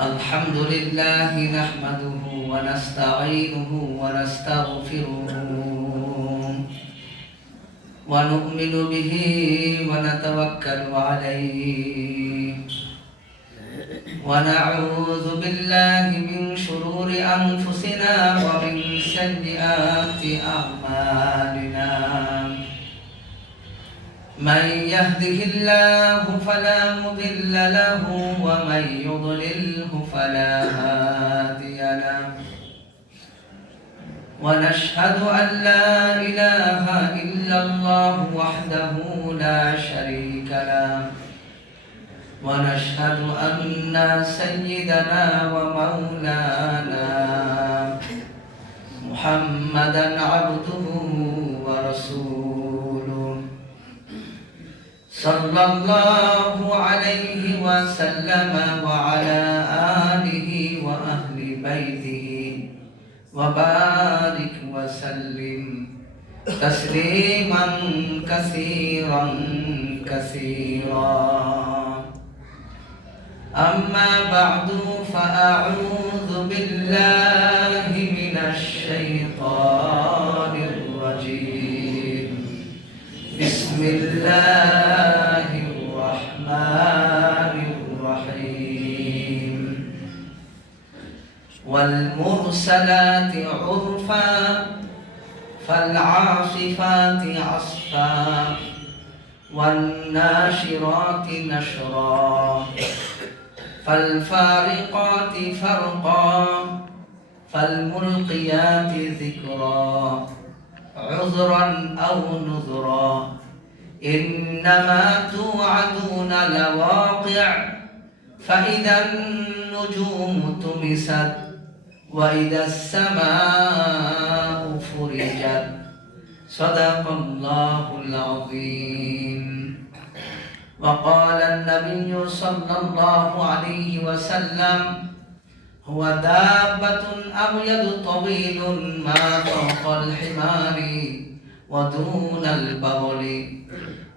الحمد لله نحمده ونستعينه ونستغفره ونؤمن به ونتوكل عليه ونعوذ بالله من شرور أنفسنا ومن سيئات أعمالنا من يهده الله فلا مضل له ومن يضلله فلا هادي له ونشهد أن لا إله إلا الله وحده لا شريك له ونشهد أن سيدنا ومولانا محمدا عبده ورسوله صلى الله عليه وسلم وعلى آله وأهل بيته وبارك وسلم تسليما كثيرا كثيرا أما بعد فأعوذ بالله من الشيطان الرجيم بسم الله الرحمن الرحيم والمرسلات عرفا فالعاصفات عصفا والناشرات نشرا فالفارقات فرقا فالملقيات ذكرا عذرا أو نذرا إنما توعدون لواقع فإذا النجوم طمست وإذا السماء فرجت صدق الله العظيم وقال النبي صلى الله عليه وسلم هو دابة أبيض طويل ما فوق الحمار ودون البغل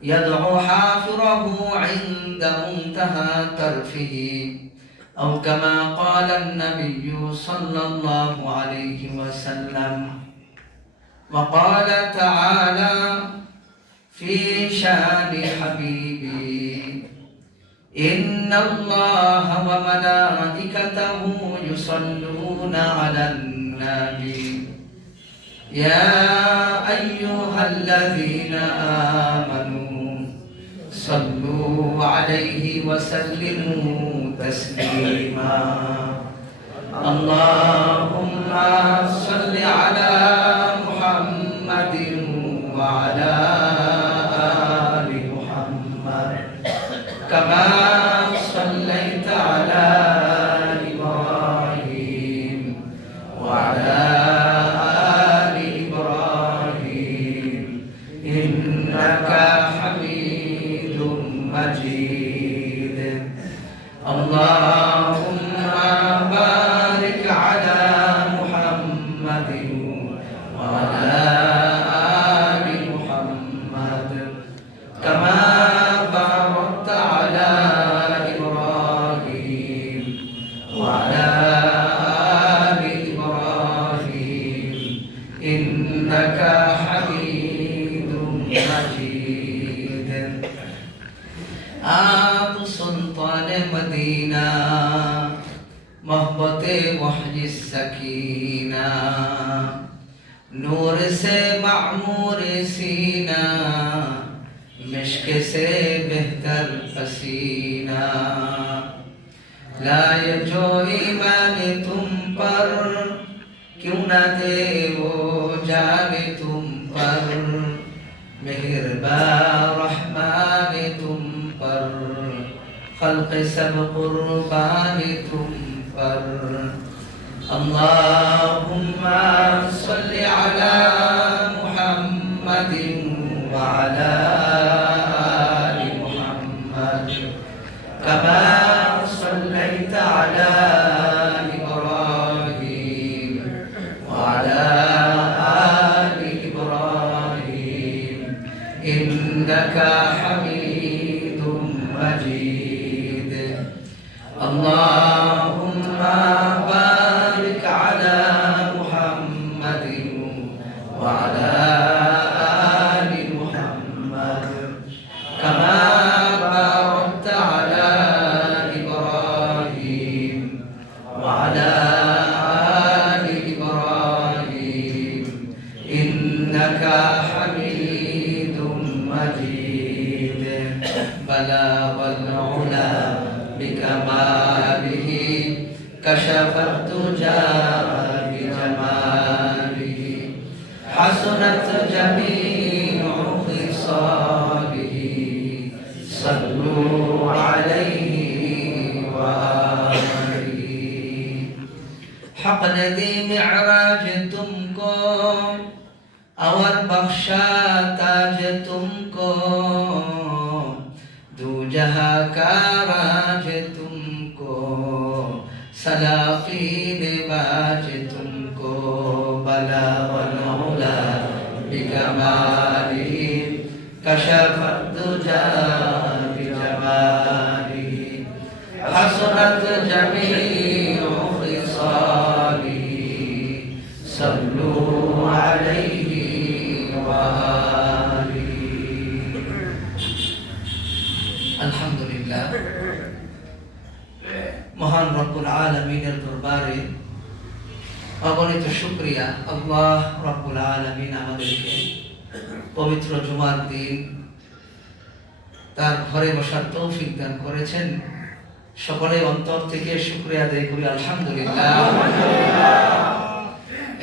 يدعو حافره عند منتهى طرفه أو كما قال النبي صلى الله عليه وسلم وقال تعالى في شان حبيبي إن الله وملائكته يصلون على النبي يا أيها الذين آمنوا صلوا عليه وسلموا تسليما اللهم صل على محمد وعلى آل محمد كما صليت على إبراهيم وعلى آل إبراهيم إنك حميد مجيد اللهم بارك على محمد وعلى آل محمد كما باركت على إبراهيم وعلى آل إبراهيم إنك حميد مجيد आप सुल्तान मदीना मोहब्बत वही सकीना नूर से मामूर सीना मिश्क से बेहतर पसीना लाए जो ईमान तुम पर क्यों न दे वो जाने तुम पर मेहरबान रहमान तुम पर खल्क सब कुर्बान तुम पर अल्लाहुम्मा सल्लि अला मुहम्मद व अला आलि मुहम्मद कमा सल्लैता अला इब्राहीम व अला आलि इब्राहीम إنك حميد مجيد اللهم بارك على محمد وعلى آل محمد كما باركت على إبراهيم وعلى آل إبراهيم إنك حميد مجيد بلغ العلا بكماله كشف الدجى بجماله حسنت جميع خصاله صلوا عليه وآله حق ندی معراج तुमको और बख्शा ताज तुमको दो जहां का राज तुमको सलाफी बाज तुमको बला वला बिकमालिही कशफत दुजा बिजमालिही हसनत जमीउ खिसालिही सल्लू अलैहि व आलिहि। अल्हम्दुलिल्लाह মহান রব্বুল আলামিনের দরবারে অগণিত শুকরিয়া আল্লাহ রব্বুল আলামিন আমাদেরকে পবিত্র জুমার দিন তার ঘরে বসার তৌফিক দান করেছেন। সকলে অন্তর থেকে শুকরিয়া আদায় করি আলহামদুলিল্লাহ।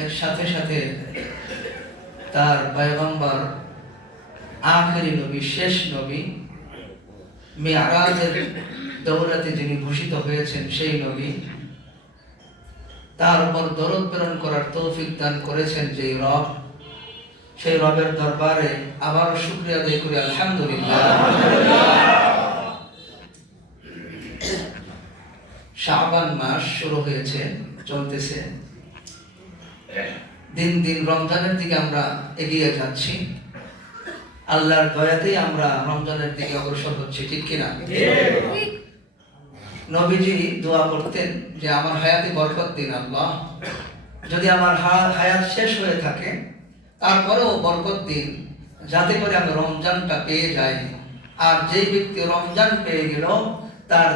এর সাথে সাথে তার পয়গম্বর আখেরি নবী শেষ নবী মিরাজের দৌরাতে যিনি ভূষিত হয়েছেন সেই নবী, তার উপর দরুদ প্রেরণ করার তৌফিক দান করেছেন যেই রব, সেই রবের দরবারে আবার শুকরিয়া আদায় করি আলহামদুলিল্লাহ। শাবান মাস শুরু হয়েছে, চলতেছে, দিন দিন রমজানের দিকে আমরা এগিয়ে যাচ্ছি। আল্লাহর দয়াতেই আমরা রমজানের দিকে অগ্রসর হচ্ছি, ঠিক কিনা? নবীজি দোয়া করতেন যে আমার হায়াতে বরকত দিন আল্লাহ, যদি আমার হায়াত শেষ হয়ে থাকে তারপরেও বরকত দিন, যাতে করে আমি রমজানটা পেয়ে যাই। আর যে ব্যক্তি রমজান পেয়ে গেল তার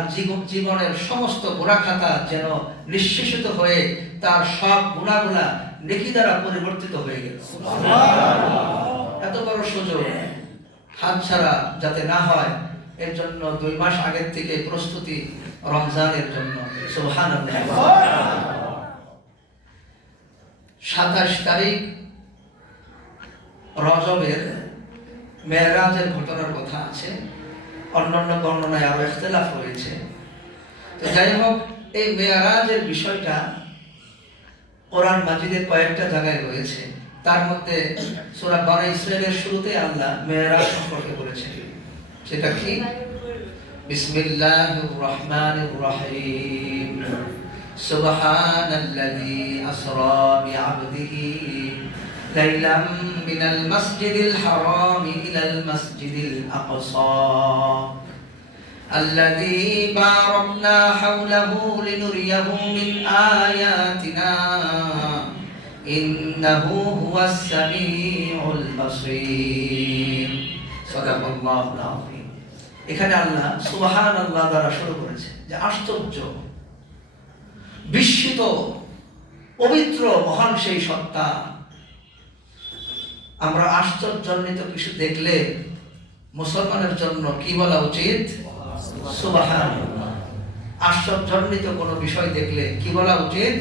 জীবনের সমস্ত গুনাহ খাতা যেন নিঃশেষিত হয়ে তার সব গুনাহগুলা নেকি দ্বারা পরিবর্তিত হয়ে গেল। এত বড় সুযোগ হাতছাড়া যাতে না হয় এর জন্য 2 মাস আগের থেকে প্রস্তুতি রমজানের জন্য। সুবহানাল্লাহ। 27 তারিখ রজবের মেরাজের ঘটনার কথা আছে, অন্যান্য বর্ণনায় আরো ইখতিলাফ হয়েছে। তো যাই হোক, এই মেরাজের বিষয়টা কোরআন মাজিদের কয়েকটা জায়গায় রয়েছে। তার মধ্যে সূরা বনী ইসরাঈলের শুরুতে আল্লাহ মেরাজ সম্পর্কে বলেছেন। সেটা কি? বিসমিল্লাহির রহমানির রহিম সুবহানাল্লাযী আসরা বিআবদিহি লাইলাম মিনাল মাসজিদিল হারামি ইলাল মাসজিদিল আকসা আল্লাযী বারাকনা হাওলাহু লিনুরিয়াহু মিন আয়াতিনা ইন্নাহু হুয়াস সামিউল বাসীর। সাদাকাল্লাহুল আযীম। এখানে আল্লাহ সুবহানাল্লাহ দ্বারা শুরু করেছে, যে আশ্চর্য, বিস্মিত, পবিত্র, মহান সেই সত্তা। আমরা আশ্চর্যজনিত কিছু দেখলে মুসলমানের জন্য কি বলা উচিত? সুবহানাল্লাহ। আশ্চর্যজনিত কোনো বিষয় দেখলে কি বলা উচিত?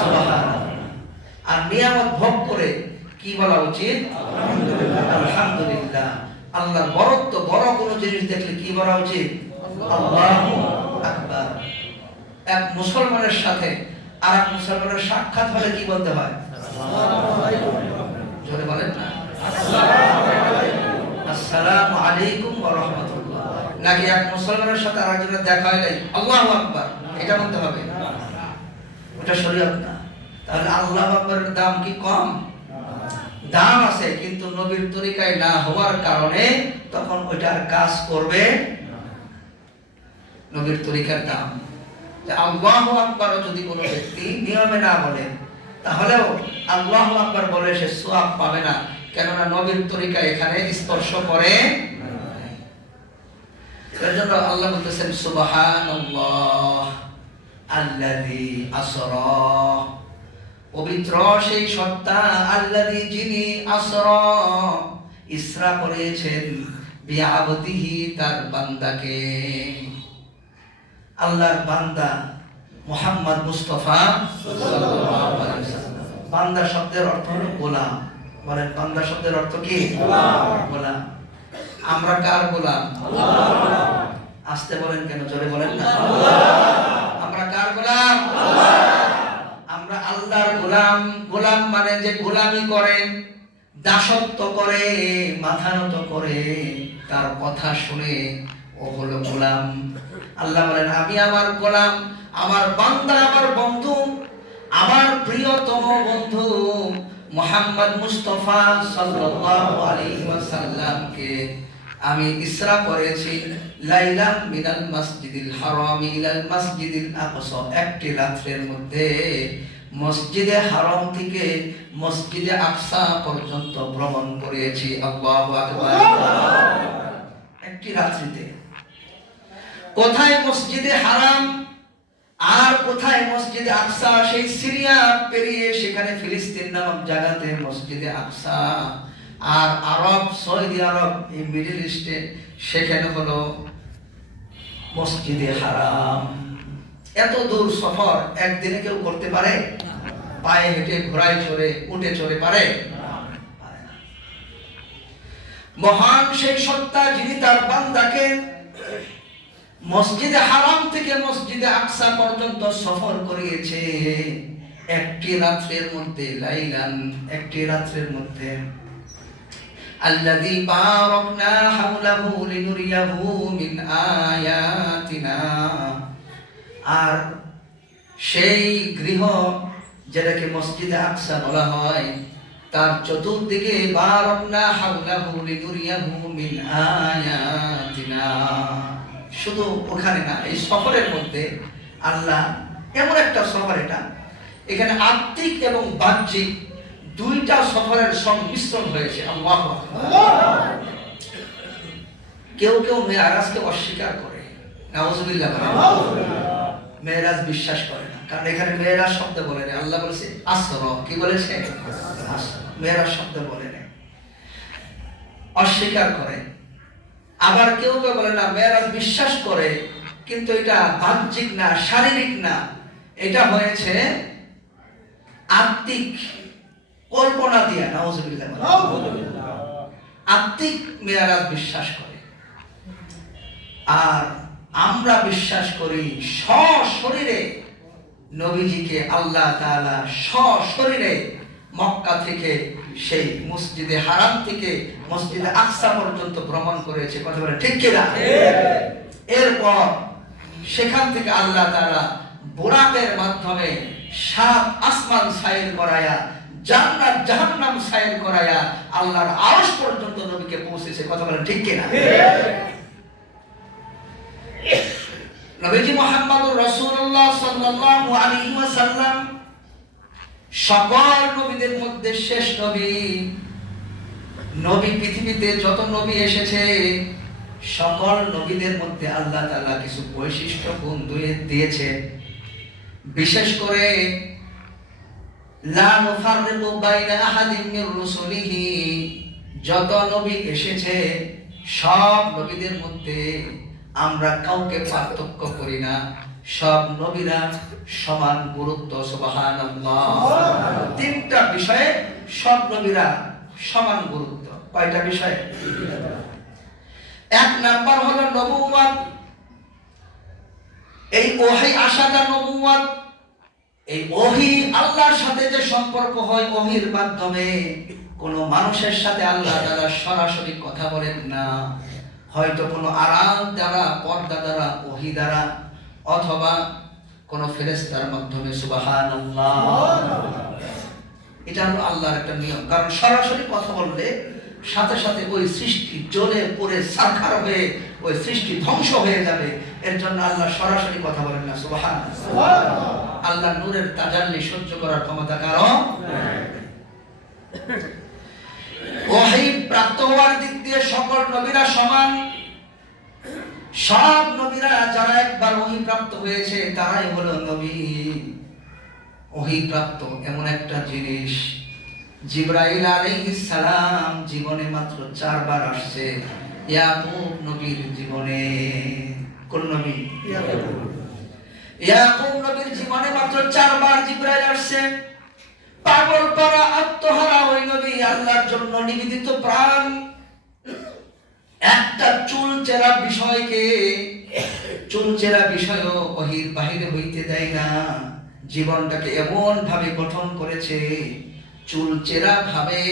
সুবহানাল্লাহ। আর নিয়ামত ভোগ করে কি বলা উচিত? আলহামদুলিল্লাহ। আল্লাহর বরত্ব, বড় কোনো জিনিস দেখলে কি বলা উচিত? আল্লাহু আকবার। এক মুসলমানের সাথে আর এক মুসলমানের সাক্ষাৎ হলে কি বলতে হয়? জোরে বলেন না? আসসালামু আলাইকুম ওয়া রাহমাতুল্লাহ। নাকি এক মুসলমানের সাথে আরেকজনের দেখা হলে আল্লাহু আকবার এটা বলতে হবে? ওটা শরীয়ত না। তাহলে আল্লাহু আকবারের দাম কি কম? দাম আছে, কিন্তু নবীর তরিকায় না হওয়ার কারণে তখন ওইটার কাজ করবে নবীর তরিকার দাম। যে আল্লাহু আকবার যদি কোনো ব্যক্তি নিয়মে না বলে, তাহলেও আল্লাহু আকবার বলে সে সওয়াব পাবে না, কেননা নবীর তরিকা এখানে স্পর্শ করে। এর জন্য আল্লাহ বলতেছেন সুবহানাল্লাহ আল্লাযী আসরা, পবিত্র সেই সত্তা আল্লাযী যিনি আসরা ইসরা করেছেন বিআবদিহি তার বান্দাকে। আল্লাহর বান্দা মুহাম্মদ মুস্তাফা সাল্লাল্লাহু আলাইহি ওয়াসাল্লাম। বান্দা শব্দের অর্থ হলো গোলাম। বলেন বান্দা শব্দের অর্থ কি? গোলাম। আমরা কার গোলাম? আল্লাহ। আস্তে বলেন কেন, জোরে বলেন না। আমরা কার গোলাম? আমরা আল্লাহর গোলাম। গোলাম মানে যে গোলামি করে, দাসত্ব করে, মাথা নত করে, তার কথা শুনে ও হলো গোলাম। আল্লাহ বলেন আমি আমার গোলাম, আমার বান্দা, আমার বন্ধু, আমার প্রিয়তম বন্ধু মুহাম্মদ মুস্তাফা সাল্লাল্লাহু আলাইহি ওয়াসাল্লামকে আমি ইসরা করেছি লাইলাম মিনাল মসজিদিল হারাম ইলাল মসজিদিল আকসা, একটি রাতের মধ্যে মসজিদে হারাম থেকে মসজিদে আকসা পর্যন্ত ভ্রমণ করেছি। আল্লাহু আকবার। একটি রাত্রিতে। কোথায় মসজিদে হারাম আর কোথায় মসজিদে আকসা? সেই সিরিয়া পেরিয়ে সেখানে ফিলিস্তিন নামক জায়গাতে মসজিদে আকসা, আর আরব, সৌদি আরব, এই মিডল ইস্টে সেখানে হলো মসজিদে হারাম। এত দূর সফর একদিনে কেউ করতে পারে? পায়ে হেঁটে, ঘোড়ায় চড়ে, উটে চড়ে পারে? মহান সেই সত্তা যিনি তার বান্দাকে মসজিদে হারাম থেকে মসজিদে আকসা পর্যন্ত সফর করিয়েছে একটি রাত্রের মধ্যে, লাইলান, একটি রাত্রের মধ্যে। আল্লাযী বারাকনা হাওলাহু লিনুরিয়াহু মিন আয়াতিনা, আর সেই গৃহ যেটাকে মসজিদে আকসা বলা হয়, তার চতুর্দিকে বারাকনা হাওলাহু লিনুরিয়াহু মিন আয়াতিনা। শুধু ওখানে না, এই সফরের মধ্যে আল্লাহ এমন একটা সফর, এটা এখানে আত্মিক এবং বাহ্যিক দুইটা সফরের সংমিশ্রণ হয়েছে। আল্লাহু আকবার। কেউ কেউ মেরাজকে অস্বীকার করে, নাউযুবিল্লাহ, মেরাজ বিশ্বাস করে না, কারণ এখানে মেরাজ শব্দ বলে না, আল্লাহ বলেছে আসরা। কি বলেছে? মেরাজ শব্দ বলে না, অস্বীকার করে। আবার কেউ কেউ বলে না, মেরাজ বিশ্বাস করে, কিন্তু এটা বাহ্যিক না, শারীরিক না, এটা হয়েছে আত্মিক কল্পনা দিয়া। নাউযুবিল্লাহ। আত্মিক মেরাজ বিশ্বাস করে, আর আমরা বিশ্বাস করি সশরীরে নবীজিকে আল্লাহ তাআলা সশরীরে মক্কা থেকে সেই মসজিদে হারাম থেকে মসজিদে আকসা পর্যন্ত ভ্রমণ করেছে। কথা বলে ঠিক কিনা? এরপর সেখান থেকে আল্লাহ তাআলা বুরাকের মাধ্যমে 7 আসমান সাইর করায়া, জান্নাত জাহান্নাম সাইর করায়া আল্লাহর আরশ পর্যন্ত নবীকে পৌঁছেছে। কথা বলে ঠিক কিনা? নবীজি মুহাম্মদুর রাসূলুল্লাহ সাল্লাল্লাহু আলাইহি ওয়াসাল্লাম সকল নবীদের মধ্যে শেষ নবী। নবী পৃথিবীতে যত নবী এসেছে সকল নবীদের মধ্যে আল্লাহ তাআলা কিছু বৈশিষ্ট্য গুণ দিয়েছে। বিশেষ করে লা নুফাররিকু বাইনা আহাদিন মির রুসুলিহি, যত নবী এসেছে সব নবীদের মধ্যে আমরা কাউকে পার্থক্য করি না, সব নবীরা সমান গুরুত্ব। সুবহানাল্লাহ। 3টা বিষয়ে সব নবীরা সমান গুরুত্ব। কয়টা বিষয়? 1 নাম্বার হলো নবুয়ত। এই ওহী আসাটা নবুয়ত। এই ওহী আল্লাহর সাথে যে সম্পর্ক হয় ওহীর মাধ্যমে, কোনো মানুষের সাথে আল্লাহ তাআলা সরাসরি কথা বলেন না, হয়তো কোনো আড়াল দ্বারা, পর্দা দ্বারা, ওহী দ্বারা, অথবা কোনো ফেরেশতার মাধ্যমে। সুবহানাল্লাহ। এটা হলো আল্লাহর একটা নিয়ম। কারণ সরাসরি কথা বললে সাথে সাথে ওই সৃষ্টি জ্বলে পড়ে সারখার হয়ে ওই সৃষ্টি ধ্বংস হয়ে যাবে। এর জন্য আল্লাহ সরাসরি কথা বলেন না। সুবহানাল্লাহ। আল্লাহ নূরের তাজাল্লি সহ্য করার ক্ষমতা কারো নাই। ওহী প্রাপ্ত হওয়ার দিক দিয়ে সকল নবীরা সমান। সব নবীরা যারা একবার ওহী প্রাপ্ত হয়েছে তারাই হলো নবী। ওহী প্রাপ্ত এমন একটা জিনিস, জিবরাইল আলাইহিস সালাম জীবনে মাত্র 4 বার আসছে। ইয়াকুব নবীর জীবনে, কোন নবী? ইয়াকুব নবীর জীবনে মাত্র 4 বার জিবরাইল আসছে। পাগল পারা আত্মহারা ওই নবী, আল্লাহর জন্য নিবেদিত প্রাণ। একটা চুলচেরা বিষয়ও ওহীর বাহিরে হইতে দেয় না। জীবনটাকে এমন ভাবে গঠন করেছে, চুলচেরা ভাবে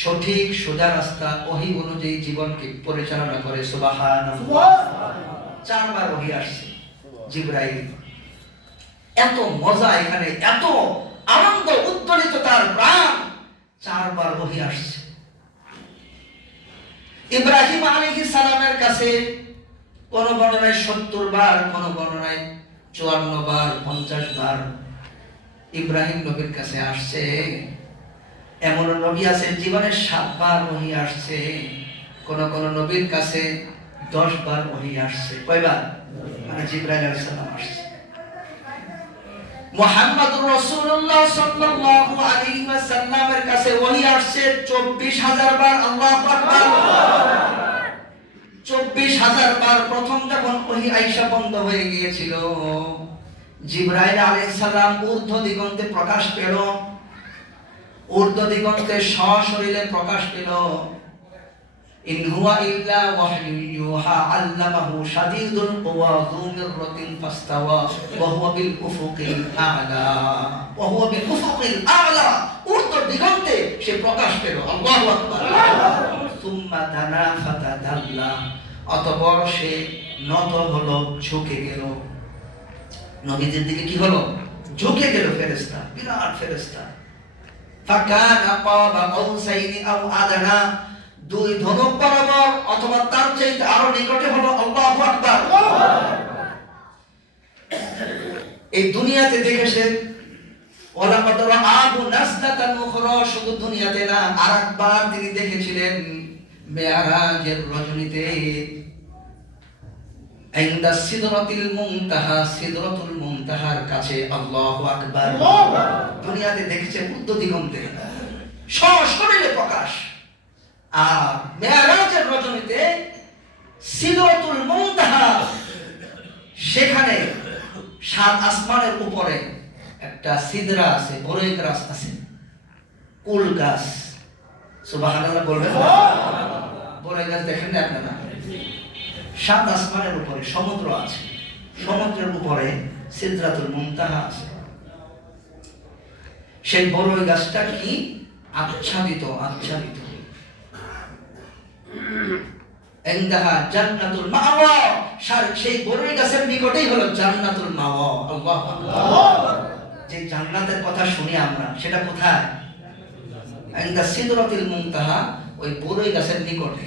সঠিক সোজা রাস্তা ওহী অনুযায়ী জীবনকে পরিচালনা করে। সুবহানাল্লাহ। 4 বার ওহী আসছে জিবরাইল। এত মজা এখানে, এত আনন্দ উদ্দোলিত তার প্রাণ, 4 বার ওহী আসছে। ইব্রাহিম আলাইহিস সালামের কাছে কোন বর্ণনায় 70 বার, কোন বর্ণনায় 54 বার, 50 বার ইব্রাহিম নবীর কাছে আসছে। এমন নবী আছে জীবনে 7 বার ওহী আসছে। কোন কোন নবীর কাছে 10 বার ওহী আসছে। কয়বার? মানে জিবরাইল আলাইহিস সালাম আসছে। মুহাম্মদুর রাসূলুল্লাহ সাল্লাল্লাহু আলাইহি ওয়াসাল্লামের কাছে ওহী আসছে 24,000 বার। আল্লাহু আকবার। 24,000 বার। প্রথম যখন ওহী আয়েশা বন্ধ হয়ে গিয়েছিল, জিবরাইল আলাইহিস সালাম ঊর্ধ্ব দিগন্তে প্রকাশ পেল। ঊর্ধ্ব দিগন্তে সশরীরে প্রকাশ পেল। ইন হুয়া ইল্লা ওয়াহয়ু ইউহা আল্লামাহু শাদীদুল কুওয়া যু মিররাতিন ফাস্তাওয়া ওয়া হুয়া বিল উফুকিল আ'লা। ওয়া হুয়া বিল উফুকিল আ'লা। ঊর্ধ্ব দিগন্তে সে প্রকাশ পেল। আল্লাহু আকবার। সুম্মা দানা ফাতাদাল্লা। অতঃপর সে নত হলো, ঝুঁকে গেল। নবীদের দিকে কি হলো? ঝুঁকে গেল ফেরেশতা, বিরাট ফেরেশতা। ফাকানা কাবা কাউসাইনি আও আদনা। 2 ধনুক বরাবর অথবা তার চাইতে আরো নিকটে হলো। আল্লাহু আকবার। এই দুনিয়াতে দেখেছে ওয়ালাকাদ রাআহু নাসলাতান উখরা। শুধু দুনিয়াতে না, আরেকবার তিনি দেখেছিলেন মেরাজের রজনীতে। ইনদা সিদরাতিল মুনতাহা। সিদরাতুল মুনতাহার কাছে। আল্লাহু আকবার। দুনিয়াতে দেখেছে ঊর্ধ্ব দিগন্তে সশরীরে প্রকাশ, আর মেরাজের রজনীতে সিদরাতুল মুনতাহা, সেখানে 7 আসমানের উপরে একটা সিদরা আছে, বড়ই গাছ আছে, কুল গাছ। সুবহানাল্লাহ বলবেন। বড়ই গাছ দেখেন না আপনারা? 7 আসমানের উপরে সমুদ্র আছে, সমুদ্রের উপরে সিদরাতুল মুনতাহা আছে। সেই বড়ই গাছটা কি? আচ্ছাদিত, আচ্ছাদিত। ইনদাহা জান্নাতুল মাওয়া। সেই বড়ই গাছের নিকটেই হলো জান্নাতুল মাওয়া। আল্লাহু আকবার। যে জান্নাতের কথা শুনি আমরা, সেটা কোথায়? ইনদা সিদরাতিল মুনতাহা। ওই বড়ই গাছের নিকটে,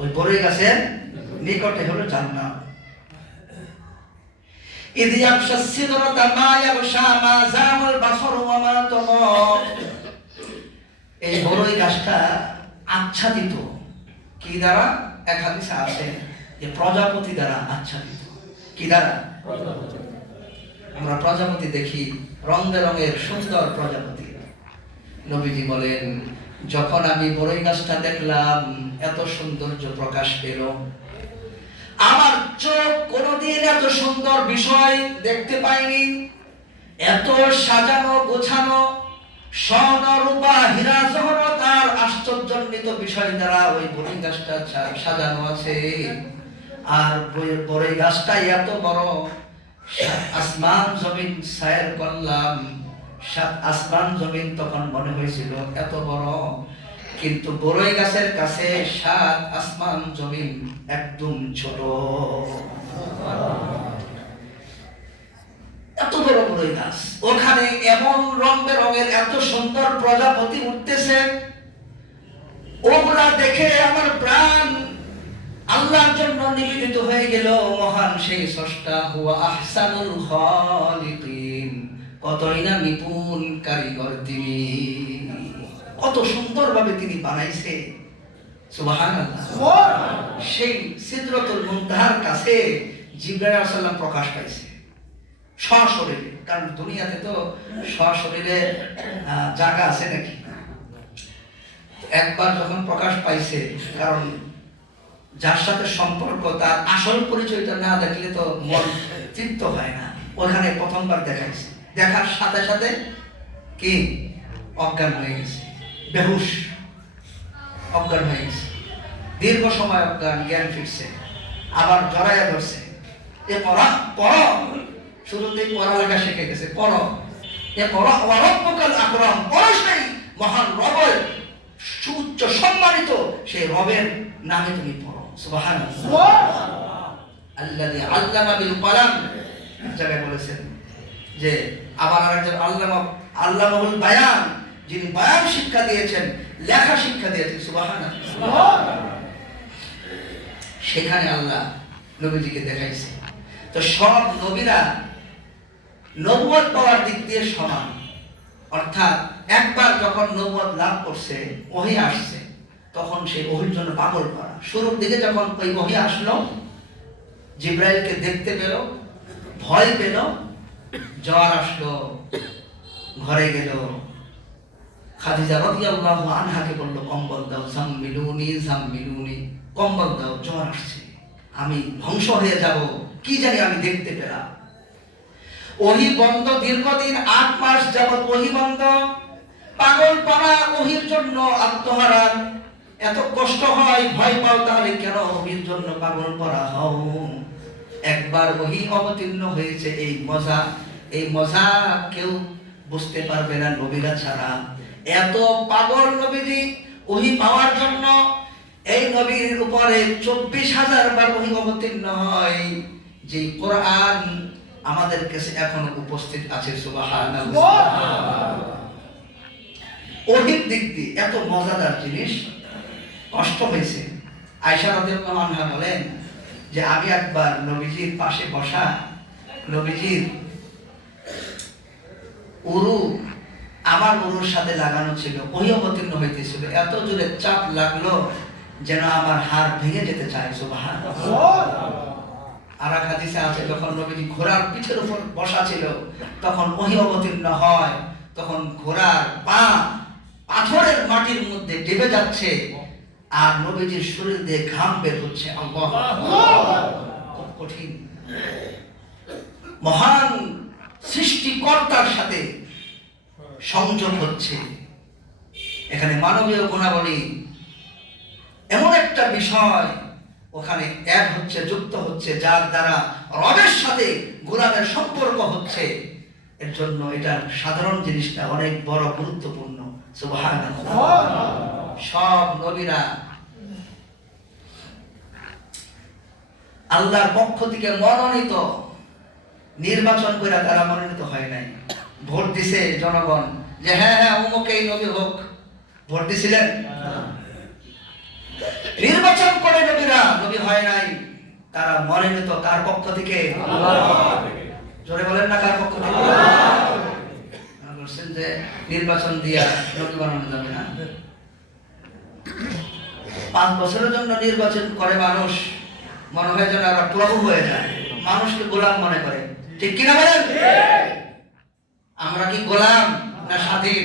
ওই বড়ই গাছের নিকটে হলো জান্নাত। ইয ইয়াগশা সিদরাতা মা ইয়াগশা মা যামাল বাসর ওয়া মা তাগা। এই বড়ই গাছটা আচ্ছাদিত কি দ্বারা? এক হাদিসে আছে যে প্রজাপতি দ্বারা আচ্ছাদিত। কি দ্বারা? আমরা প্রজাপতি দেখি, রং বেরঙের সুন্দর প্রজাপতি। নবীজি বলেন, যখন আমি বড়ই গাছটা দেখলাম, এত সৌন্দর্য প্রকাশ পেল, আমার চোখ কোনোদিন এত সুন্দর বিষয় দেখতে পাইনি। এত সাজানো গোছানো, স্বর্ণ রূপা হীরা জহরত আর আশ্চর্যান্বিত বিষয় দ্বারা ওই বড়ই গাছটা সাজানো আছে। আর বড়ই গাছটা এত বড়, 7 আসমান জমিন সায়ের করলাম। 7 আসমান জমিন তখন মনে হয়েছিল এত বড়, কিন্তু বড়ই গাছের কাছে 7 আসমান জমিন একদম ছোট। এত বড় বড়ই গাছ, ওখানে এমন রং বেরঙের এত সুন্দর প্রজাপতি উঠতেছে, ওগুলা দেখে আমার প্রাণ আল্লাহর জন্য নিবেদিত হয়ে গেল। মহান সেই স্রষ্টা, হুয়া আহসানুল খালিকিন, কতই না নিপুণ কারিগর তিনি, কত সুন্দরভাবে তিনি বানাইছে। সুবহানাল্লাহ। সেই সিদরাতুল মুনতাহার কাছে জিবরাইল আলাইহিস সালাম প্রকাশ পাইছে সশরীরে, কারণ দুনিয়াতে তো সশরীরে জায়গা আছে নাকি? একবার যখন প্রকাশ পাইছে, কারণ যার সাথে সম্পর্ক তার আসল পরিচয়টা না দেখলে তো মন তৃপ্ত হয় না, ওখানে প্রথমবার দেখাইছে। দেখার সাথে সাথে কি অজ্ঞান হয়ে গেছে, বেহুশ, অজ্ঞান হয়ে গেছে, দীর্ঘ সময় অজ্ঞান, জ্ঞান ফিরছে, আবার জড়াইয়া ধরছে, এ পড়া পড়ো, শুরুতেই পড়ালেখা শিখে গেছে, পড়ো, এ পড়ো, রব্বুকাল আকরাম, পড়ো সেই মহান রবের সুউচ্চ সম্মানিত সেই রবের নামে তুমি পড়ো। সুবহানাল্লাহ। আল্লাযী আল্লামা বিল কলম, জায়গায় বলেছেন যে আবার আরেকজন আল্লামাহুল বায়ান, যিনি বায়ান শিক্ষা দিয়েছেন, লেখা শিক্ষা দিয়েছেন। সুবহানাল্লাহ। সেখানে আল্লাহ নবীজিকে দেখাইছে। তো সব নবীরা নবুয়ত পাওয়ার দিক দিয়ে সমান, অর্থাৎ একবার যখন নবুয়ত লাভ করছে, ওহী আসছে, তখন সেই ওহীর জন্য পাগল করা। শুরুর দিকে যখন ওই ওহী আসলো, জিবরাইলকে দেখতে পেল, ভয় পেল, জ্বর আসলো, ঘরে গেল, খাদিজা রাদিয়াল্লাহু আনহাকে বলল, কম্বল দাও, জাম্মিলুনি জাম্মিলুনি, কম্বল দাও, জ্বর আসছে, আমি ধ্বংস হয়ে যাব, কি জানি আমি দেখতে পেলাম। ওহী বন্ধ, দীর্ঘদিন 8 মাস যাবত ওহী বন্ধ, পাগলপনা ওহীর জন্য, আত্মহারা, এত কষ্ট হয়, ভয় পাও, তাহলে কেন ওহীর জন্য পাগল করা হও? একবার ওহী অবতীর্ণ হয়েছে, এই মজা কেউ বুঝতে পারবে না নবীরা ছাড়া। এত পাগল নবীজি ওহী পাওয়ার জন্য। এই নবীর উপরে 24,000 বার ওহী অবতীর্ণ হয়, যে কোরআন আমাদের কাছে এখনো উপস্থিত আছে। সুবহানাল্লাহ। ওহীর দিক দিয়ে এত মজাদার জিনিস, কষ্ট হয়েছে। আয়েশা রাদিয়াল্লাহু আনহা বলেন যে আমি একবার নবীজির পাশে বসা, নবীজির উরু আমার উরুর সাথে লাগানো ছিল, ওহী অবতীর্ণ হইতেছিল, এত জোরে চাপ লাগলো যেন আমার হাড় ভেঙে যেতে চায়। সুবহানাল্লাহ। আর এক হাদিসে আছে, যখন নবীজি ঘোড়ার পিঠের উপর বসা ছিল, তখন ওহী অবতীর্ণ হয়, তখন ঘোড়ার পা পাথরের মাটির মধ্যে ডেবে যাচ্ছে, আর নবীজির শরীর দিয়ে ঘাম বের হচ্ছে। আল্লাহু আকবার। খুব কঠিন। মহান সৃষ্টিকর্তার সাথে সংযোগ হচ্ছে। এখানে মানবীয় গুণাবলী এমন একটা বিষয়, ওখানে এক হচ্ছে, যুক্ত হচ্ছে, যার দ্বারা রবের সাথে গোলামের সম্পর্ক হচ্ছে। এর জন্য এটা সাধারণ জিনিসটা অনেক বড় গুরুত্বপূর্ণ। সুবহানাল্লাহ। সব নবীরা আল্লাহর পক্ষ থেকে মনোনীত, নির্বাচন করে তারা মনোনীত হয় নাই। ভোট দিছে জনগণ যে হ্যাঁ হ্যাঁ অমুকেই নবী হোক, ভোট দিছিলেন? নির্বাচন করে নবীরা নবী হয় নাই, তারা মনোনীত কার পক্ষ থেকে? আল্লাহর থেকে। জোরে বলেন না, কার পক্ষ থেকে? বলছেন যে নির্বাচন দিয়া নবী বানানো যাবে না। 5 বছরের জন্য নির্বাচন করে মানুষ, মনে হয় যেন আবার প্রভু হয়ে যায়, মানুষকে গোলাম মনে করে। ঠিক কিনা বলেন? আমরা কি গোলাম না স্বাধীন?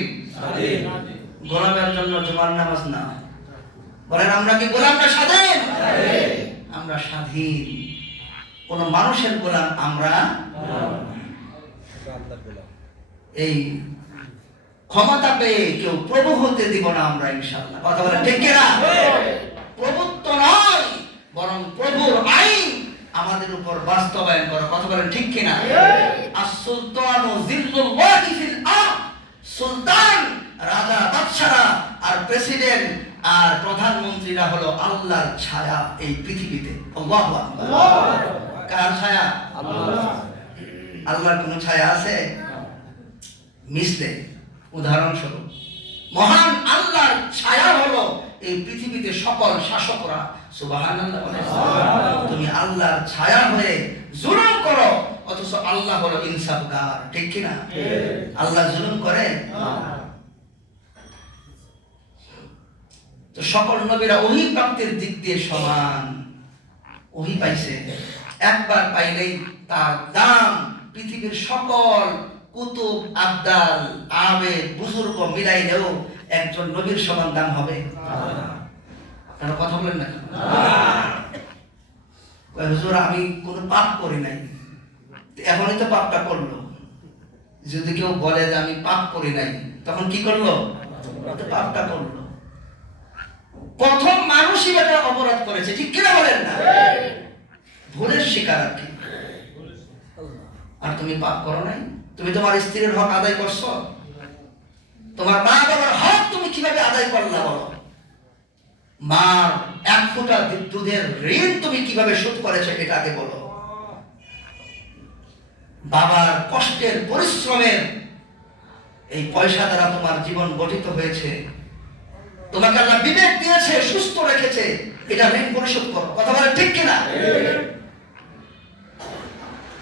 গোলামের জন্য জুমার নামাজ না। বলেন আমরা কি গোলাম না স্বাধীন? আমরা স্বাধীন, কোন মানুষের গোলাম আমরা। এই ক্ষমতা পেয়ে কেউ প্রভু হতে দিব না আমরা, ইনশাআল্লাহ। কথা বলেন ঠিক কিনা? প্রভুত্ব নয়, বরং প্রভুর আইন আমাদের উপর বাস্তবায়ন করা। কথা বলেন ঠিক কিনা? আস-সুলতানু জিল্লুল্লাহি ফিল আরদ, সুলতান, রাজা, বাদশারা আর প্রেসিডেন্ট আর প্রধানমন্ত্রীরা হলো আল্লাহর ছায়া এই পৃথিবীতে। আল্লাহু আকবার। কার ছায়া? আল্লাহ। আল্লাহর কোনো ছায়া আছে? মিসলে উদাহরণস্বরূপ মহান আল্লাহর ছায়া হলো এই পৃথিবীতে সকল শাসকরা। সুবহানাল্লাহ। তুমি আল্লাহর ছায়া হয়ে জুলুম করো, অথচ আল্লাহ হলো ইনসাফগার। ঠিক কি না? আল্লাহ জুলুম করে? তো সকল নবীরা ওহী প্রাপ্তির দিক দিয়ে সমান। ওহী পাইছে, একবার পাইলেই তার দাম পৃথিবীর সকল কুতুব, আবদাল, আবেদ, বুজুর্গ মিলাইলেও একজন নবীর সমান দাম হবে? আপনারা কথা বলেন না? হুজুর আমি কোনো পাপ করি নাই, এখনই তো পাপটা করলো। যদি কেউ বলে যে আমি পাপ করি নাই, তখন কি করলো? পাপটা করলো। প্রথম মানুষই এটা অপরাধ করেছে, ঠিক কিনা বলেন না? ভুলের শিকার আর কি। আর তুমি পাপ করো নাই? তুমি তোমার স্ত্রীর হক আদায় করছো? তোমার মা বাবার হক তুমি কিভাবে আদায় করলা বলো? মার এক ফোঁটা দুধের ঋণ তুমি কিভাবে শোধ করেছো এটা আগে বলো। বাবার কষ্টের পরিশ্রমের এই পয়সা দ্বারা তোমার জীবন গঠিত হয়েছে, তোমাকে আল্লাহ বিবেক দিয়েছে, সুস্থ রেখেছে, এটা ঋণ পরিশোধ করো। কথা বলে ঠিক কিনা?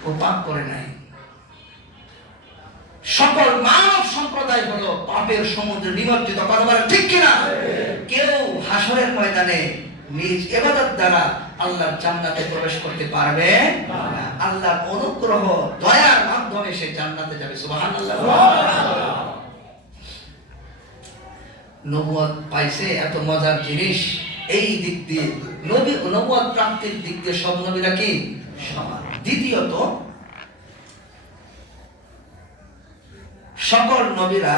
ও পাপ করে নাই। সকল মানব সম্প্রদায় হলো পাপের সমুদ্রে নিমজ্জিত। কথা বলে ঠিক কিনা? কেউ হাসরের ময়দানে নিজ ইবাদত দ্বারা আল্লাহর জান্নাতে প্রবেশ করতে পারবে না। আল্লাহর অনুগ্রহ দয়ার মাধ্যমে সে জান্নাতে যাবে। সুবহানাল্লাহ। নবুয়ত পাইছে, এত মজার জিনিস। এই দিক দিয়ে নবুয়ত প্রাপ্তির দিক দিয়ে সব নবীরা কি সমান। দ্বিতীয়ত, সকল নবীরা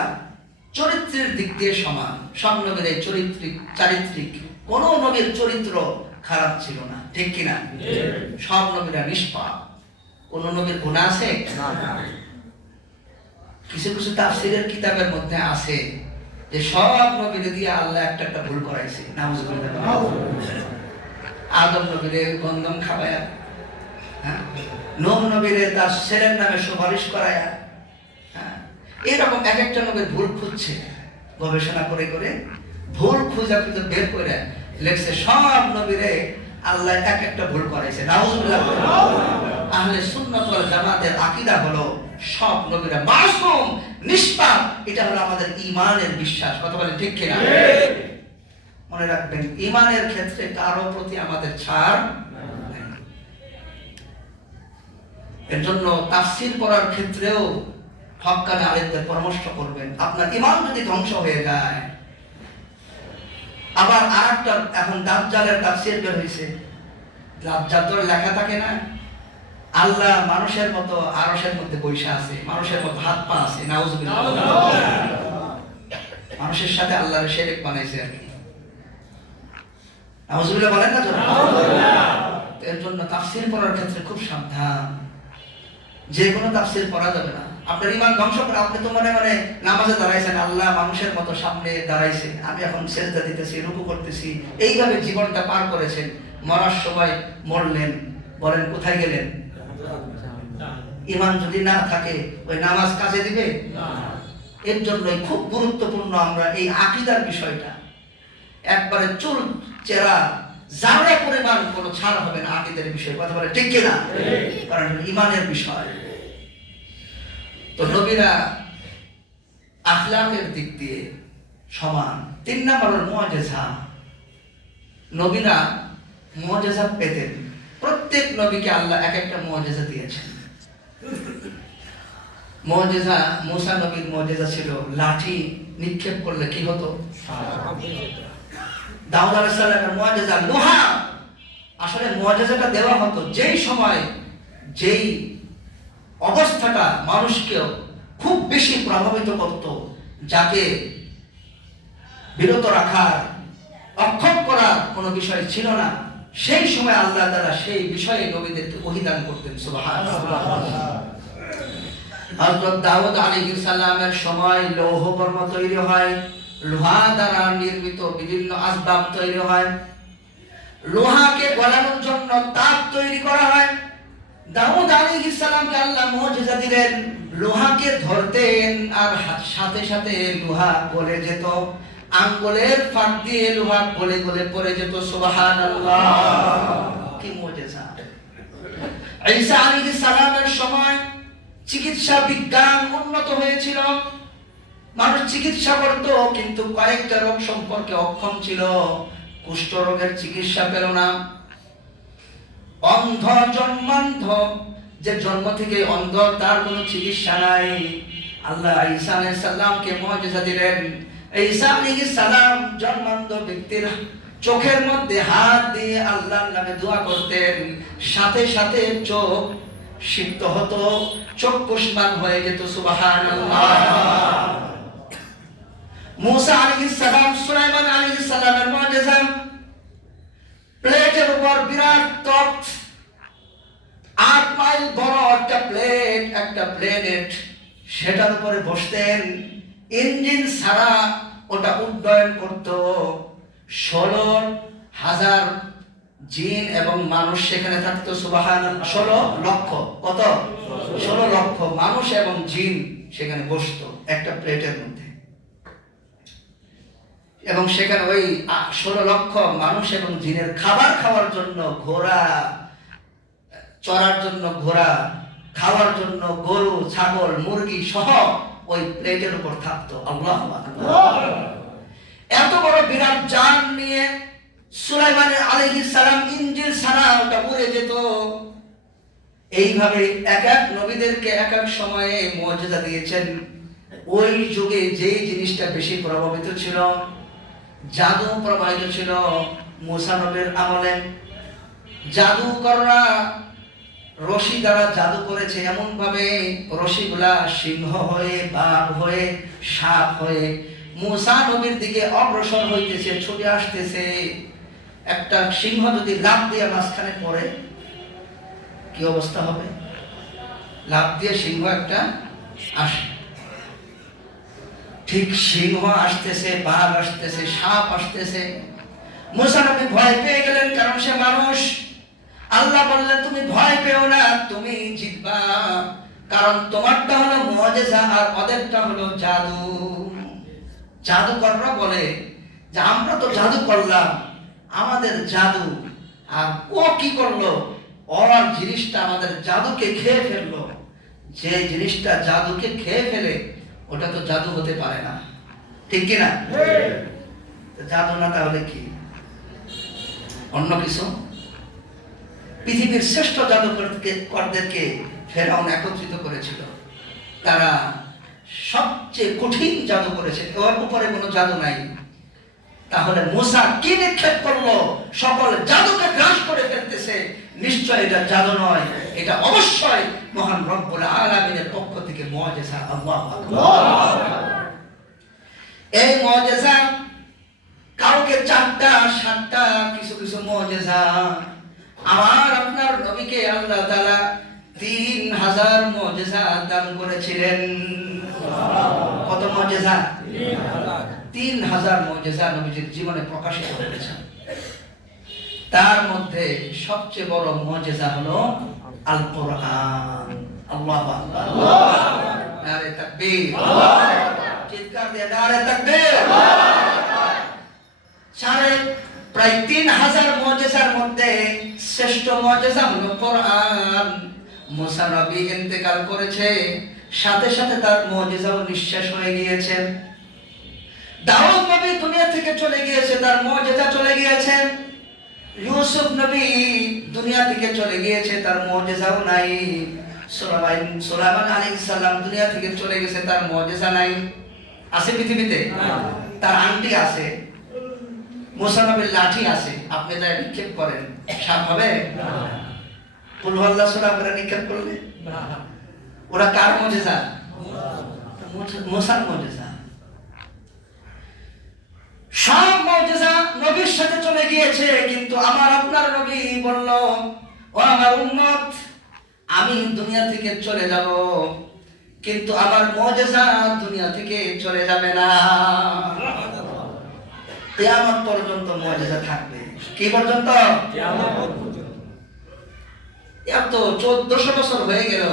চরিত্রের দিক দিয়ে সমান। সব নবীরাই চারিত্রিক, কোন নবীর চরিত্র খারাপ ছিল না। ঠিক কিনা? সব নবীরা নিষ্পাপ। কোন নবীর গুনাহ আছে? কিছু কিছু তাফসীরের কিতাবের মধ্যে আছে যে সব নবীরে দিয়ে আল্লাহ একটা একটা ভুল করাইছে। নাউজুবিল্লাহ। আদম নবীরে গন্ধম খাওয়ায়া, নূহ নবীরে তার ছেলের নামে সুপারিশ করায়া, এরকম এক একটা নবীর ভুল খুঁজছে, গবেষণা করে করে ভুল খুঁজে খুঁজে বের করে লেখছে সব নবীরে আল্লাহ এক একটা ভুল করাইছে। নাউজুবিল্লাহ। আহলে সুন্নাত ওয়াল জামাতের আকীদা হলো সব নবীরা মাসুম, নিষ্পাপ। এটা হলো আমাদের ঈমানের বিশ্বাস। কথা বলে ঠিক কিনা? মনে রাখবেন, ঈমানের ক্ষেত্রে কারো প্রতি আমাদের ছাড় নাই। এর জন্য তাফসীর পড়ার ক্ষেত্রেও হক্কানি আলেমদের পরামর্শ করবেন। আপনার ঈমান যদি ধ্বংস হয়ে যায়, আবার আরেকটা এখন দাজ্জালের তাফসীর বের হইছে। দাজ্জাল তো লেখা থাকে না, আল্লাহ মানুষের মতো আরশের মধ্যে বৈশা আছে, মানুষের মতো হাত পা আছে। নাউজুবিল্লাহ। মানুষের সাথে আল্লাহর শিরক বানাইছে আর কি। নাউজুবিল্লাহ বলেন না? এর জন্য তাফসীর পড়ার ক্ষেত্রে খুব সাবধান। যে কোনো তাফসীর পড়া যাবে না। আপনার ঈমান ধ্বংস করে আপনি তো মনে মনে নামাজে দাঁড়াইছেন, আল্লাহ মানুষের মতো সামনে দাঁড়াইছে, আমি এখন সেজদা দিতেছি, রুকু করতেছি, এইভাবে জীবনটা পার করেছেন। মরার সময় মরলেন, বলেন কোথায় গেলেন? ঈমান যদি না থাকে ওই নামাজ কাজে দিবে না। এর জন্যই খুব গুরুত্বপূর্ণ আমরা এই আকীদার বিষয়টা। একবারে চুল চেরা জাররা পরিমাণ কোনো ছাড় হবে না আকীদার বিষয়ে। কথা বলে ঠিক কিনা? কারণ ঈমানের বিষয়। তো নবীরা আখলাকের দিক দিয়ে সমান। 3 নম্বর হলো মুআজিজা। নবীরা মুআজিজা পেতেন। প্রত্যেক নবীকে আল্লাহ এক একটা মুআজিজা দিয়েছেন। মুআজিজা, মুসা নবীর মুআজিজা ছিল লাঠি নিক্ষেপ করলে কি হতো? দাউদ আলাইহিস সালামের মুআজিজা লোহা। আসলে মুআজিজাটা দেওয়া হতো যেই সময়, যেই অবস্থাটা মানুষকে খুব বেশি প্রভাবিত করত, যাকে বিরত রাখার, অক্ষম করার কোনো বিষয় ছিল না, সেই সময় আল্লাহ তাআলা সেই বিষয়ে নবীদেরকে ওহী দান করতেন। সুবহানাল্লাহ। হযরত দাউদ আলাইহিস সালামের সময় লৌহ কর্ম তৈরি হয়, লোহা দ্বারা নির্মিত বিভিন্ন আসবাব তৈরি হয়, লোহাকে গলানোর জন্য তাপ তৈরি করা হয়। দাউদ আলাইহিস সালামকে আল্লাহ মুজিজা দিলেন, লোহাকে ধরতেন আর সাথে সাথে লোহা গলে যেত, আঙ্গুলের ফাঁক দিয়ে লোহা গলে গলে পড়ে যেত। সুবহানাল্লাহ, কি মুজিজা! ঈসা আলাইহিস সালামের সময় চিকিৎসা বিজ্ঞান উন্নত হয়েছিল, মানুষ চিকিৎসা করত, কিন্তু কয়েকটা রোগ সম্পর্কে অক্ষম ছিল। কুষ্ঠ রোগের চিকিৎসা পেল না। অন্ধ জন্মান্ধ, যে জন্ম থেকে অন্ধ, তার কোনো চিকিৎসা নাই। আল্লাহ ঈসা আলাইহিস সালামকে মুজিজা দিলেন। ঈসা আলাইহিস সালাম জন্মান্ধ ব্যক্তির চোখের মধ্যে হাত দিয়ে আল্লাহর নামে দোয়া করতেন, সাথে সাথে চোখ সিদ্ধ হতো, চক্ষুষ্মান হয়ে যেত। সুবহানাল্লাহ। মুসা আলাইহিস সালাম, সুলাইমান আলাইহিস সালামের মুজিজা, প্লেটের উপর বিরাট তখ্ত, 8 মাইল বড় একটা প্লেট, একটা প্লেনেট, সেটার উপরে বসতেন, ইঞ্জিন ছাড়া ওটা উড্ডয়ন করত। 16,000 জিন এবং মানুষ সেখানে থাকতো। সুবহানাল্লাহ। 16 লক্ষ, কত? 16 লক্ষ মানুষ এবং জিন সেখানে বসতো একটা প্লেটের মধ্যে। এবং সেখানে ওই 16 লক্ষ মানুষ এবং জিনের খাবার খাওয়ার জন্য ঘোড়া, চড়ার জন্য ঘোড়া, খাওয়ার জন্য গরু, ছাগল, মুরগি সহ ওই প্লেটের উপর থাকতো। আল্লাহু আকবার। এত বড় বিরাট যান নিয়ে সুলাইমান আলাইহিস সালাম ইঞ্জিল ছাড়া ওটা উড়ে যেত। এইভাবে এক এক নবীদেরকে এক এক সময়ে মুজিজা দিয়েছেন। ওই যুগে যেই জিনিসটা বেশি প্রভাবিত ছিল, জাদু প্রবাহিত ছিল। মুসা নবীর আমলে জাদুকররা রশি দ্বারা জাদু করেছে, এমন ভাবে রশিগুলা সিংহ হয়ে, বাঘ হয়ে, সাপ হয়ে মুসা নবীর দিকে অগ্রসর হইতেছে, ছুটে আসতেছে। একটা সিংহ যদি লাফ দিয়ে মাঝখানে পড়ে, কি অবস্থা হবে? লাফ দিয়ে সিংহ একটা আসে, ঠিক সিংহ আসতেছে, বাঘ আসতেছে, সাপ আসতেছে। মুসা নবী ভয় পেয়ে গেলেন, কারণ সে মানুষ। আল্লাহ বললেন, তুমি ভয় পেও না, তুমি জিতবা, কারণ তোমারটা হলো মুজিজা আর ওদেরটা হলো জাদু। জাদুকররা বলে যে আমরা তো জাদু করলাম, আমাদের জাদু, আর ও কি করলো, ওর জিনিসটা আমাদের জাদুকে খেয়ে ফেললো। যে জিনিসটা জাদুকে খেয়ে ফেলে ওটা তো জাদু হতে পারে না, ঠিক কিনা? জাদু না তাহলে কি? অন্য কিছু। পৃথিবীর শ্রেষ্ঠ জাদুকরদেরকে ফেরাউন একত্রিত করেছিল। তারা সবচেয়ে কঠিন জাদু করেছে, ওর উপরে কোনো জাদু নাই। তাহলে মুসা কি নিক্ষেপ করলো? সকল জাদুকে গ্রাস করে ফেলতেছে। নিশ্চয় এটা জাদু নয়, এটা অবশ্যই মহান রব্বুল আলামিনের পক্ষ থেকে মুজিজা। আল্লাহু আকবার। এই মুজিজা কাউকে 4টা 7টা, কিছু কিছু মুজিজা। আমার আপনার নবীকে আল্লাহ তাআলা 3000 মুজিজা দান করেছিলেন। কত মুজিজা? 3000 মুজিজা নবীজির জীবনে প্রকাশিত হয়েছে। তার মধ্যে সবচেয়ে বড় মুজিজা হলো আল কোরআন। আল্লাহু আকবার। নারে তাকবীর। চিৎকার দিয়ে নারে তাকবীর। প্রায় 3000 মুজিজার মধ্যে শ্রেষ্ঠ মুজিজা হলো কোরআন। মুসা নবী ইন্তেকাল করেছে, সাথে সাথে তার মুজিজাও নিঃশেষ হয়ে গিয়েছে। দাউদ নবী দুনিয়া থেকে চলে গিয়েছে, তার মুজিজা চলে গিয়েছে। ইউসুফ নবী দুনিয়া থেকে চলে গিয়েছে, তার মুজিজাও নাই। সুলাইমান আলাইহিস সালাম দুনিয়া থেকে চলে গেছে, তার মুজিজা নাই। আছে পৃথিবীতে? তার আংটি আছে, মুসা নবীর লাঠি আছে, আপনি যা নিক্ষেপ করেন সাপ হবে? কুল হুয়াল্লাহ সূরা করে নিক্ষেপ করলে ওরা কার মুজিজা? মুসার মুজিজা। সব মুজিজা নবীর সাথে চলে গিয়েছে, কিন্তু আমার আপনার নবী বলল, ও আমার উম্মত, আমি দুনিয়া থেকে চলে যাব, কিন্তু আমার মুজিজা দুনিয়া থেকে চলে যাবে না। কিয়ামত পর্যন্ত মুজিজা থাকবে। কি পর্যন্ত? কিয়ামত পর্যন্ত। এত 1400 বছর হয়ে গেল।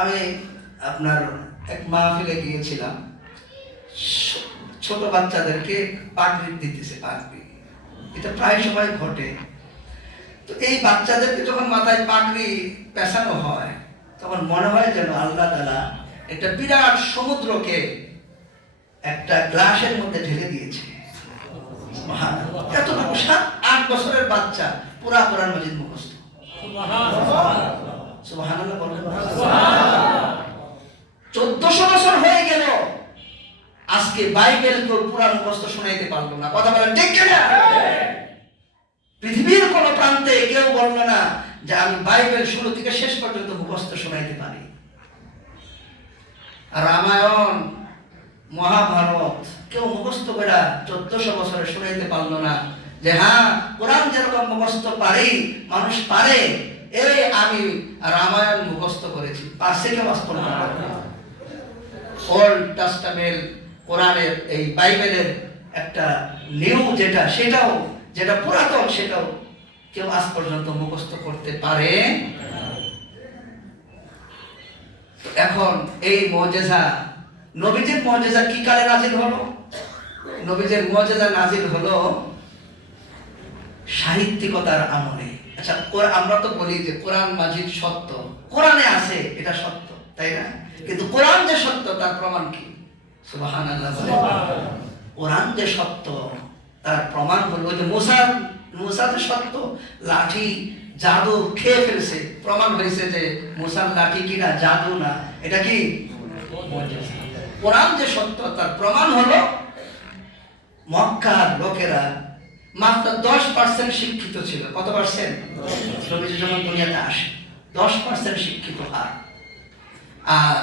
আমি আপনার এক মাহফিলে গিয়েছিলাম, ছোট বাচ্চাদেরকে পাগড়ি দিতেছে, পাগড়ি, এটা প্রায় সময় ঘটে। তো এই বাচ্চাদেরকে যখন মাথায় পাগড়ি পেঁচানো হয়, তখন মনে হয় যেন আল্লাহ তাআলা একটা বিরাট সমুদ্রকে একটা গ্লাসের মধ্যে ঢেলে দিয়েছে। এতটুকু 7-8 বছরের বাচ্চা পুরা কোরআন মাজিদ মুখস্থ। সুবহানাল্লাহ বলেন। 1400 বছর হয়ে গেল, আজকে বাইবেলকে পুরা মুখস্থ শোনাইতে পারলো না। কথা বলেন ঠিক কিনা? পৃথিবীর কোন প্রান্তে কেউ বলল না যে আমি বাইবেল শুরু থেকে শেষ পর্যন্ত মুখস্থ শোনাইতে পারি। রামায়ণ, মহাভারত কেউ মুখস্থ করে 1400 বছরে শোনাইতে পারলো না যে হ্যাঁ, কোরআন যেরকম মুখস্থ পারে, মানুষ পারে, এই আমি রামায়ণ মুখস্থ করেছি। পারছে কেউ? বাস্তব না। ওল্ড টেস্টামেন্ট, কোরআনের এই বাইবেলের একটা নিউ যেটা, সেটাও যেটা পুরাতন, সেটাও কেউ আজ পর্যন্ত মুখস্থ করতে পারে। এখন এই মুজিজা, নবীজির মুজিজা কি কালে নাজিল হলো? নবীজির মুজিজা নাজিল হলো সাহিত্যিকতার আমলে। আচ্ছা, আমরা তো বলি যে কোরআন মাজিদ সত্য, কোরআনে আছে, এটা সত্য, তাই না? কিন্তু কোরআন যে সত্য তার প্রমাণ কি? সুবহানাল্লাহ। কোরআন যে সত্য তার প্রমাণ হলো ওই যে মুসা যে সত্য, লাঠি জাদু খেয়ে ফেলছে, প্রমাণ হয়েছে যে মুসার লাঠি কিনা জাদু না, এটা কি মুজিজা। কোরআন যে সত্য তার প্রমাণ হলো মক্কার লোকেরা মাত্র 10% শিক্ষিত ছিল। কত পার্সেন্ট? নবীজি যখন দুনিয়াতে আসে 10% শিক্ষিত হার। আর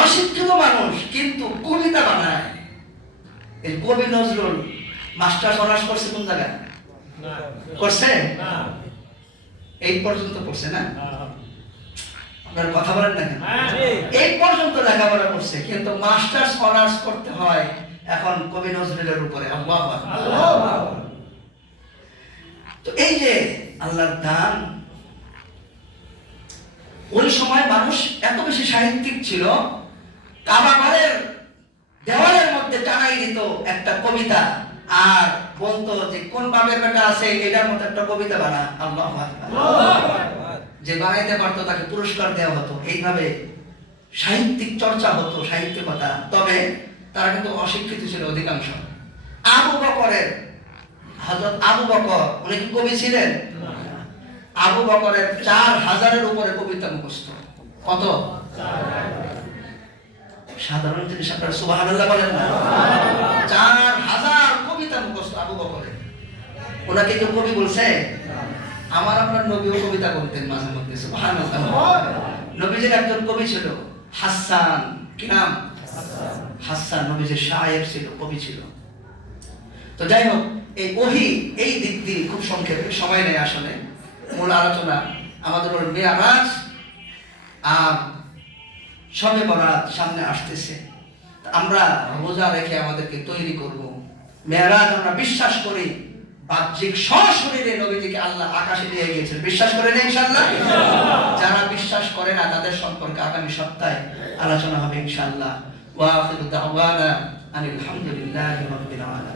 অশিক্ষিত মানুষ কিন্তু কবিতা বানায়। এই কবি নজরুল মাস্টার্স অনার্স করছে কোন জায়গায়? করছে? এই পর্যন্ত করছে না? আপনার কথা বলেন না কেন? এই পর্যন্ত লেখাপড়া করছে, কিন্তু মাস্টার্স অনার্স করতে হয় এখন কবি নজরুলের উপরে। আল্লাহু আকবার। তো এই যে আল্লাহর দান, ওই সময় মানুষ এত বেশি সাহিত্যিক ছিল, কাবা ঘরের দেওয়ালের মধ্যে টানাই দিত একটা কবিতা, আর বলতো যে কোন বাপের বেটা আছে এটার মতো একটা কবিতা বানা। আল্লাহু আকবার। যে বানাইতে পারতো তাকে পুরস্কার দেওয়া হতো। এইভাবে সাহিত্যিক চর্চা হতো, সাহিত্যিকতা। তবে তারা কিন্তু অশিক্ষিত ছিল অধিকাংশ। আবু বকরের, হযরত আবু বকর, উনি কি কবি ছিলেন? আবু বকরের 4000-এর উপরে কবিতা মুখস্থ। কত? সাধারণ জিনিস, আপনারা সুবহানাল্লাহ বলেন না? 4000 কবিতা মুখস্থ আবু বকরের। ওনাকে কেউ কবি বলছে? আমার আপনার নবীও কবিতা বলতেন মাঝে মধ্যে। সুবহানাল্লাহ। নবীজির একজন কবি ছিল হাসান। কি নাম? হাসান। নবীজির শায়ের ছিল, কবি ছিল। তো যাই হোক, এই ওহী এই দিক দিয়ে খুব সংক্ষেপে, সময় নেই আসলে মূল আলোচনা। আমাদের ওর মেরাজ আর শবে বরাত সামনে আসতেছে। আমরা রোজা রেখে আমাদেরকে তৈরি করব। মেরাজ আমরা বিশ্বাস করি বাহ্যিক সশরীরে নবীজিকে আল্লাহ আকাশে নিয়ে গিয়েছেন। বিশ্বাস করেন ইনশাআল্লাহ? যারা বিশ্বাস করে না তাদের সম্পর্কে আগামী সপ্তাহে আলোচনা হবে ইনশাআল্লাহ। ওয়া আখিরু দাওয়ানা আনিল হামদুলিল্লাহি রাব্বিল আলামিন।